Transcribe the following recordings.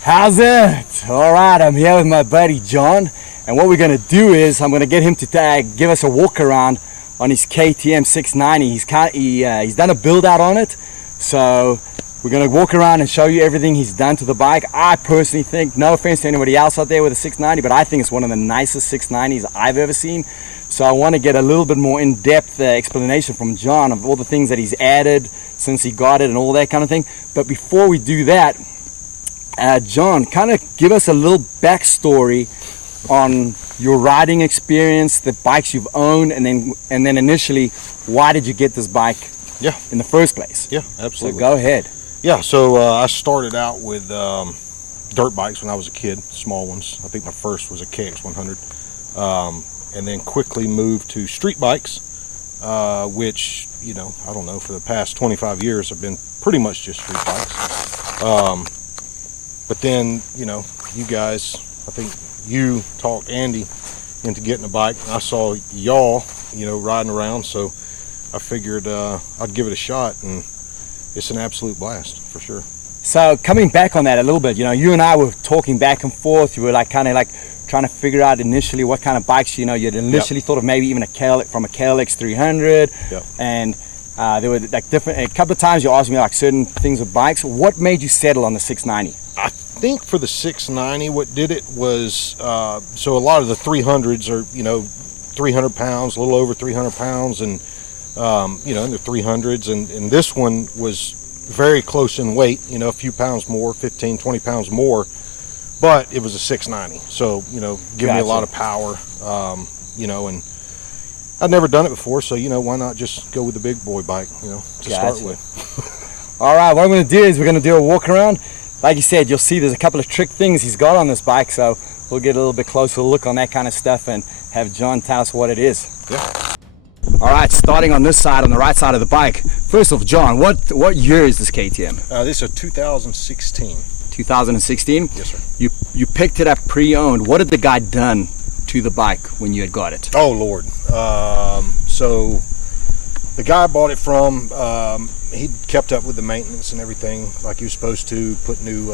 How's it? All right, I'm here with my buddy John, and what we're going to do is I'm going to get him to give us a walk around on his KTM690. He's done a build out on it, so we're going to walk around and show you everything he's done to the bike. I personally think, no offense to anybody else out there with a 690, but I think it's one of the nicest 690s I've ever seen. So I want to get a little bit more in-depth explanation from John of all the things that he's added since he got it and all that kind of thing. But before we do that, John, kind of give us a little backstory on your riding experience, the bikes you've owned, and then initially, why did you get this bike in the first place? Yeah, absolutely. So go ahead. Yeah, so I started out with dirt bikes when I was a kid, small ones. I think my first was a KX100. And then quickly moved to street bikes, which, you know, I don't know, for the past 25 years have been pretty much just street bikes. But then, you know, you guys, I think you talked Andy into getting a bike. I saw y'all, you know, riding around, so I figured I'd give it a shot, and it's an absolute blast for sure. So coming back on that a little bit, you know, you and I were talking back and forth. You were like kind of like trying to figure out initially what kind of bikes, you know, you'd initially thought of maybe even from a KLX 300. And there were like a couple of times you asked me like certain things with bikes. What made you settle on the 690? I think for the 690, what did it was, so a lot of the 300s are, you know, 300 pounds, a little over 300 pounds, and, you know, in the 300s, and this one was very close in weight, you know, a few pounds more, 15, 20 pounds more, but it was a 690, so, you know, give me a lot of power, you know, and I'd never done it before, so, you know, why not just go with the big boy bike, you know, to start with. All right, what I'm going to do is we're going to do a walk around. Like you said, you'll see there's a couple of trick things he's got on this bike, so we'll get a little bit closer look on that kind of stuff and have John tell us what it is. Yeah. All right, starting on this side, on the right side of the bike. First off, John, what year is this KTM? This is a 2016. 2016? Yes, sir. You picked it up pre-owned. What had the guy done to the bike when you had got it? Oh, Lord. So the guy I bought it from, he kept up with the maintenance and everything like he was supposed to, put new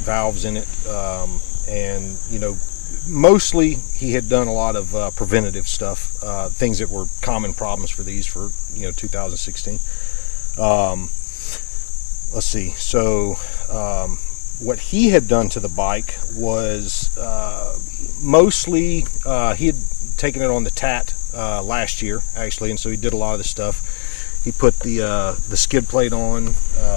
valves in it, and, you know, mostly he had done a lot of preventative stuff, things that were common problems for these for, you know, 2016. Let's see. So what he had done to the bike was mostly he had taken it on the TAT last year, actually, and so he did a lot of the stuff. He put the skid plate on.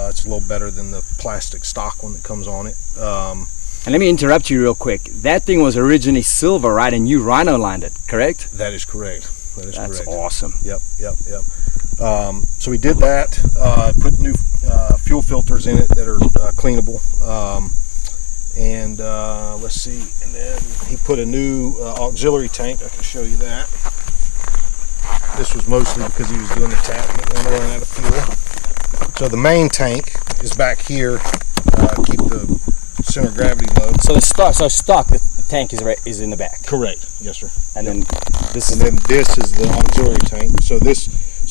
It's a little better than the plastic stock one that comes on it. And let me interrupt you real quick. That thing was originally silver, right? And you rhino lined it, correct? That is correct. That's correct. That's awesome. Yep. So we did that, put new fuel filters in it that are cleanable, and let's see, and then he put a new auxiliary tank. I can show you that. This was mostly because he was doing the tap and it went running out of fuel. So the main tank is back here, keep the center of gravity low. So the tank is in the back. Correct. Yes, sir. And then this is the auxiliary tank. So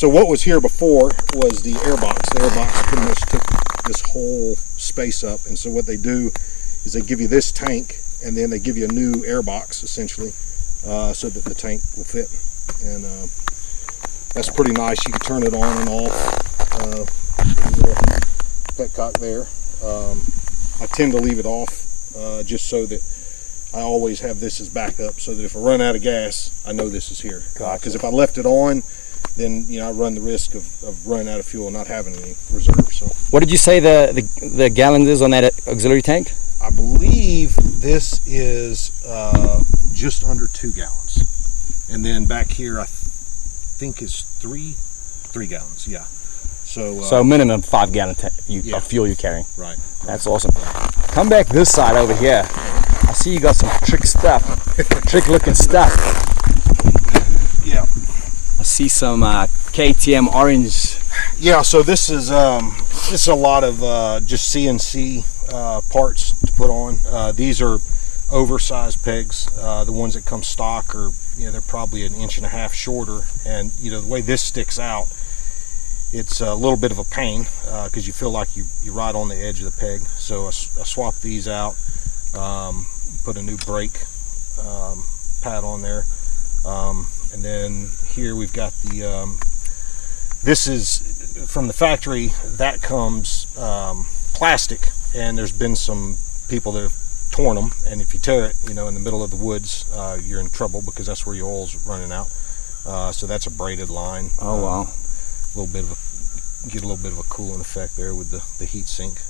what was here before was the airbox. The airbox pretty much took this whole space up, and so what they do is they give you this tank, and then they give you a new airbox essentially, so that the tank will fit. And that's pretty nice. You can turn it on and off. Little petcock there. I tend to leave it off just so that I always have this as backup, so that if I run out of gas, I know this is here. Because if I left it on, then, you know, I run the risk of running out of fuel and not having any reserve. So what did you say the gallons is on that auxiliary tank? I believe this is just under 2 gallons, and then back here I think is 3 gallons. Yeah. So minimum 5 gallon of fuel you're carrying. Right. That's awesome. Come back this side over here. I see you got some trick looking stuff. Yeah. I see some KTM orange. Yeah, so this is a lot of just CNC parts to put on. These are oversized pegs. The ones that come stock are, you know, they're probably 1.5 inches shorter, and, you know, the way this sticks out it's a little bit of a pain because you feel like you're right on the edge of the peg. So I swapped these out, put a new brake pad on there, and then here we've got the this is from the factory. That comes plastic, and there's been some people that have torn them, and if you tear it, in the middle of the woods, you're in trouble because that's where your oil's running out. So that's a braided line. Oh wow! Get a little bit of a cooling effect there with the heat sink.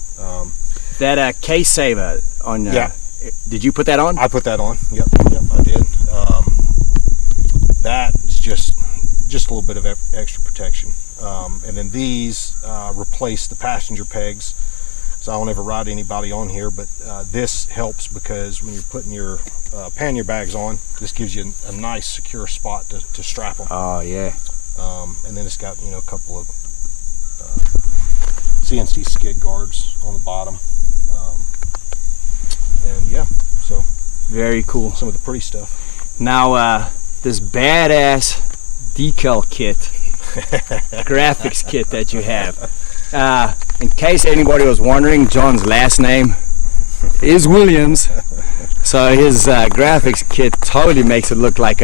That case saver on. Yeah. Did you put that on? I put that on. Yep, I did. That is just a little bit of extra protection. And then these replace the passenger pegs. So I don't ever ride anybody on here, but this helps because when you're putting your pannier bags on, this gives you a nice secure spot to strap them. Oh yeah. And then it's got a couple of CNC skid guards on the bottom. And yeah, so very cool. Some of the pretty stuff. Now this badass decal kit, graphics kit that you have. In case anybody was wondering, John's last name is Williams, so his graphics kit totally makes it look like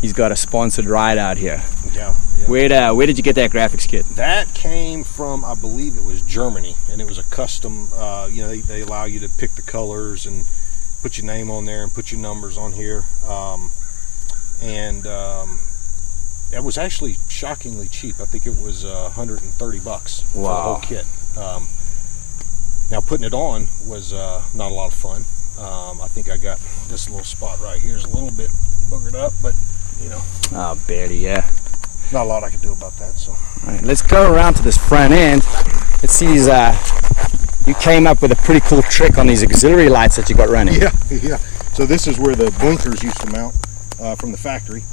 he's got a sponsored ride out here. Yeah. Where did you get that graphics kit? That came from, I believe it was Germany, and it was a custom. They allow you to pick the colors and put your name on there and put your numbers on here, it was actually shockingly cheap. I think it was $130 for the whole kit. Now putting it on was not a lot of fun. I think I got this little spot right here is a little bit boogered up, but Oh, barely, yeah. Not a lot I can do about that. So all right, let's go around to this front end. Let's see these. You came up with a pretty cool trick on these auxiliary lights that you got running. Yeah. So this is where the blinkers used to mount from the factory.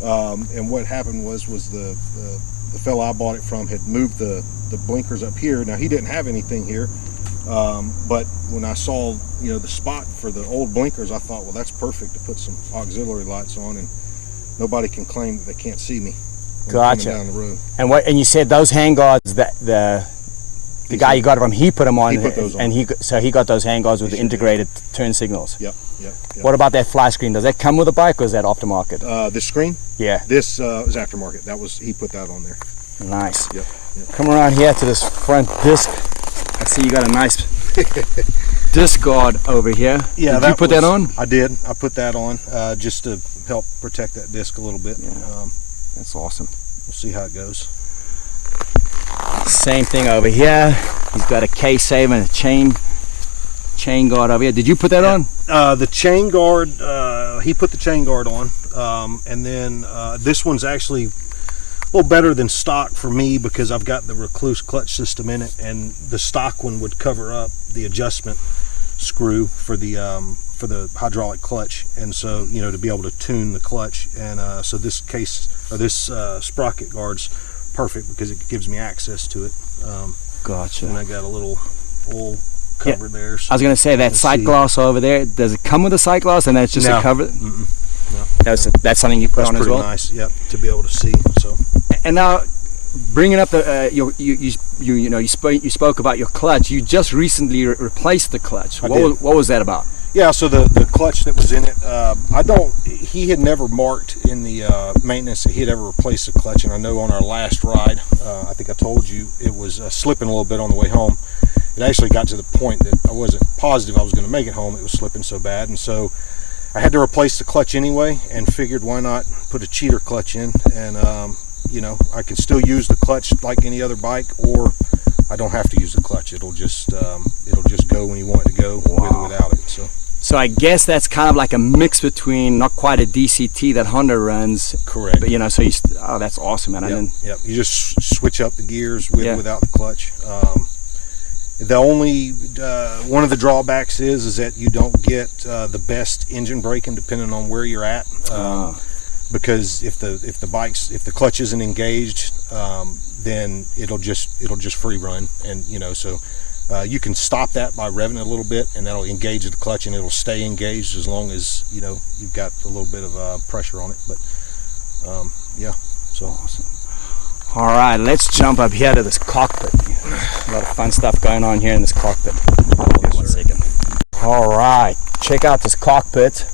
And what happened was the fella I bought it from had moved the blinkers up here. Now he didn't have anything here, but when I saw the spot for the old blinkers, I thought, well, that's perfect to put some auxiliary lights on, and nobody can claim that they can't see me when I'm coming down the road. And you said those handguards that the guy you got it from, he put them on. He put those on. And he got those handguards with the integrated turn signals. Yep. What about that fly screen? Does that come with a bike, or is that aftermarket? This screen? Yeah. This is aftermarket. He put that on there. Nice. Yep. Come around here to this front disc. I see you got a nice disc guard over here. Yeah. Did you put that on? I did. I put that on just to help protect that disc a little bit. Yeah. That's awesome. We'll see how it goes. Same thing over here. He's got a case saver and a chain guard over here. Did you put that on? The chain guard, he put the chain guard on, and then this one's actually a little better than stock for me because I've got the recluse clutch system in it, and the stock one would cover up the adjustment screw for the hydraulic clutch, and so to be able to tune the clutch, and so this sprocket guard's perfect because it gives me access to it. Gotcha. And I got a little oil cover there. So I was going to say that sight glass over there. Does it come with a sight glass, and that's just a cover? No. That's something you put on as well. That's pretty nice. Yep, to be able to see. So. And now, bringing up the you spoke about your clutch. You just recently replaced the clutch. What was that about? Yeah, so the clutch that was in it, he had never marked in the maintenance that he had ever replaced the clutch, and I know on our last ride, I think I told you, it was slipping a little bit on the way home. It actually got to the point that I wasn't positive I was going to make it home. It was slipping so bad, and so I had to replace the clutch anyway, and figured why not put a cheater clutch in, and I can still use the clutch like any other bike, or I don't have to use the clutch. It'll just go when you want it to go, with or without it. So I guess that's kind of like a mix between not quite a DCT that Honda runs. Correct. But so that's awesome, man. Yep. You just switch up the gears with or without the clutch. The only one of the drawbacks is that you don't get the best engine braking depending on where you're at. Because if the clutch isn't engaged, then it'll just free run, and so you can stop that by revving it a little bit, and that'll engage the clutch, and it'll stay engaged as long as you've got a little bit of pressure on it. But yeah, so awesome. All right, let's jump up here to this cockpit. A lot of fun stuff going on here in this cockpit. Hold on one second. All right, check out this cockpit.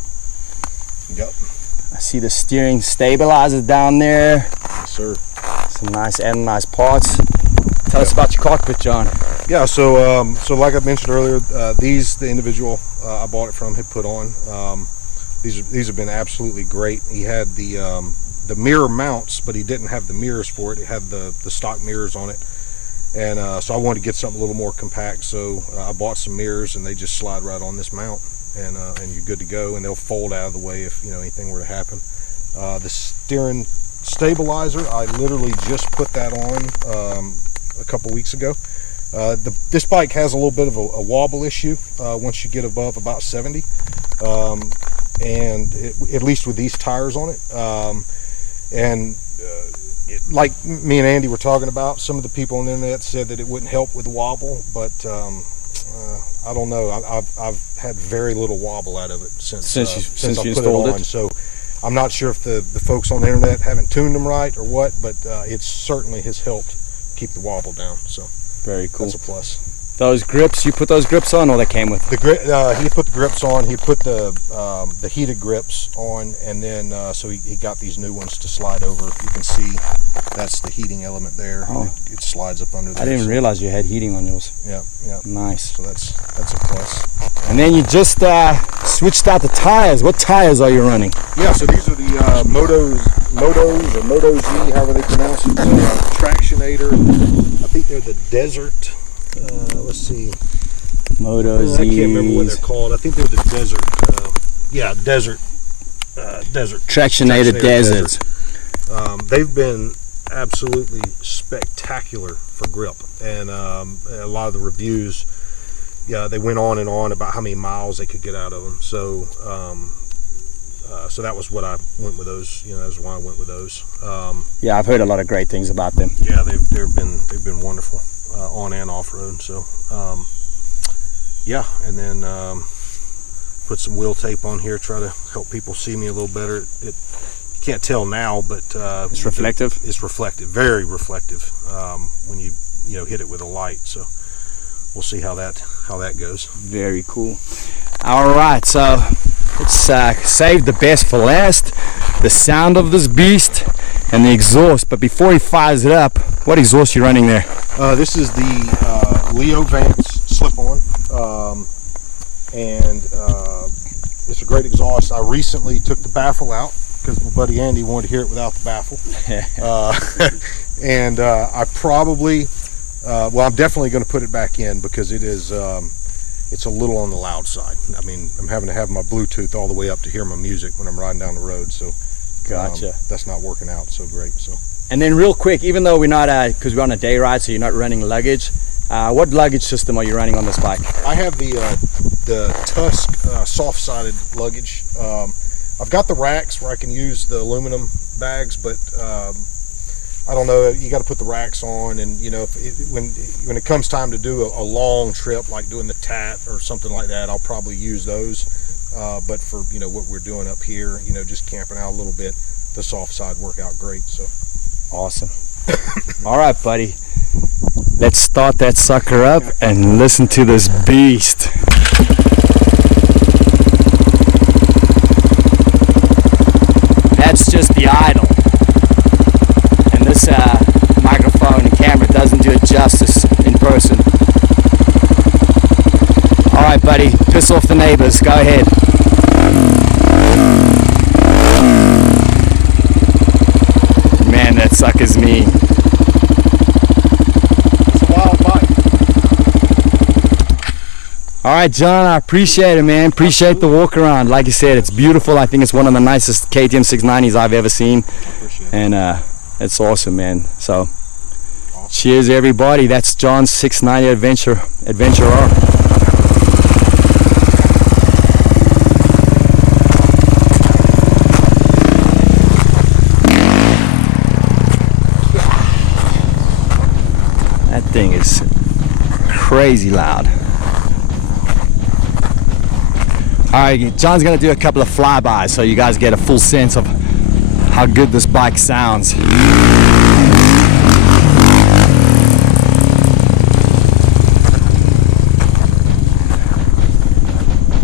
Yep. I see the steering stabilizers down there. Yes, sir. Some nice nice parts. Tell us about your cockpit, John. Yeah, so like I mentioned earlier, the individual I bought it from had put on. These have been absolutely great. He had the mirror mounts, but he didn't have the mirrors for it. It had the stock mirrors on it, and so I wanted to get something a little more compact. So I bought some mirrors, and they just slide right on this mount, and you're good to go. And they'll fold out of the way if anything were to happen. The steering stabilizer, I literally just put that on a couple weeks ago. This bike has a little bit of a wobble issue once you get above about 70, and at least with these tires on it. Like me and Andy were talking about, some of the people on the internet said that it wouldn't help with the wobble, but I don't know. I've had very little wobble out of it since I put installed it on. So I'm not sure if the folks on the internet haven't tuned them right or what, but it certainly has helped keep the wobble down. So very cool. That's a plus. Those grips, you put those grips on, or they came with? He put the grips on. He put the heated grips on, and then so he got these new ones to slide over. You can see that's the heating element there. Oh. It slides up under there. I didn't even realize you had heating on yours. Yeah, yeah. Nice. So that's a plus. And then you just switched out the tires. What tires are you running? Yeah, so these are the Motos or Moto Z, however they pronounce it. Tractionator. I think they're the Desert. Let's see. Moto Z's. I can't remember what they're called. I think they're the Desert. Desert. Tractionator Deserts. They've been absolutely spectacular for grip, and a lot of the reviews, they went on and on about how many miles they could get out of them. So, so that was what I went with those. That's why I went with those. Yeah, I've heard a lot of great things about them. Yeah, they've been wonderful on and off road. So, and then put some wheel tape on here, try to help people see me a little better. You can't tell now, but it's reflective. It's reflective, very reflective when you hit it with a light. So we'll see how that goes. Very cool. All right, so let's save the best for last. The sound of this beast and the exhaust. But before he fires it up, what exhaust are you running there? This is the Leo Vance slip-on, and it's a great exhaust. I recently took the baffle out because my buddy Andy wanted to hear it without the baffle. And I probably, I'm definitely going to put it back in because it is, it's a little on the loud side. I mean, I'm having to have my Bluetooth all the way up to hear my music when I'm riding down the road. So gotcha. That's not working out so great. So. And then real quick, even though we're not, because we're on a day ride, so you're not running luggage, what luggage system are you running on this bike? I have the Tusk soft-sided luggage. I've got the racks where I can use the aluminum bags, but I don't know. You got to put the racks on, and when it comes time to do a long trip, like doing the TAT or something like that, I'll probably use those. But for what we're doing up here, just camping out a little bit, the soft side work out great. So awesome. All right, buddy. Let's start that sucker up and listen to this beast. That's just the idle. And this microphone and camera doesn't do it justice in person. All right, buddy. Piss off the neighbors. Go ahead. Man, that sucker's mean. All right, John, I appreciate it, man. Appreciate the walk around. Like you said, it's beautiful. I think it's one of the nicest KTM690s I've ever seen. And it's awesome, man. So, cheers, everybody. That's John's 690 Adventurer. That thing is crazy loud. Alright, John's going to do a couple of flybys so you guys get a full sense of how good this bike sounds.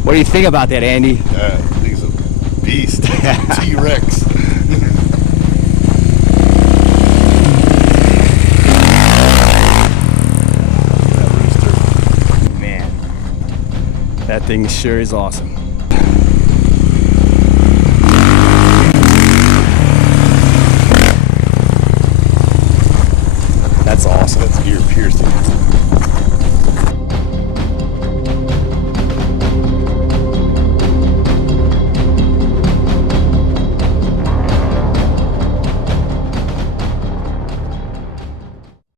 What do you think about that, Andy? I think it's a beast. T-Rex. Man, that thing sure is awesome. That's awesome. That's ear piercing.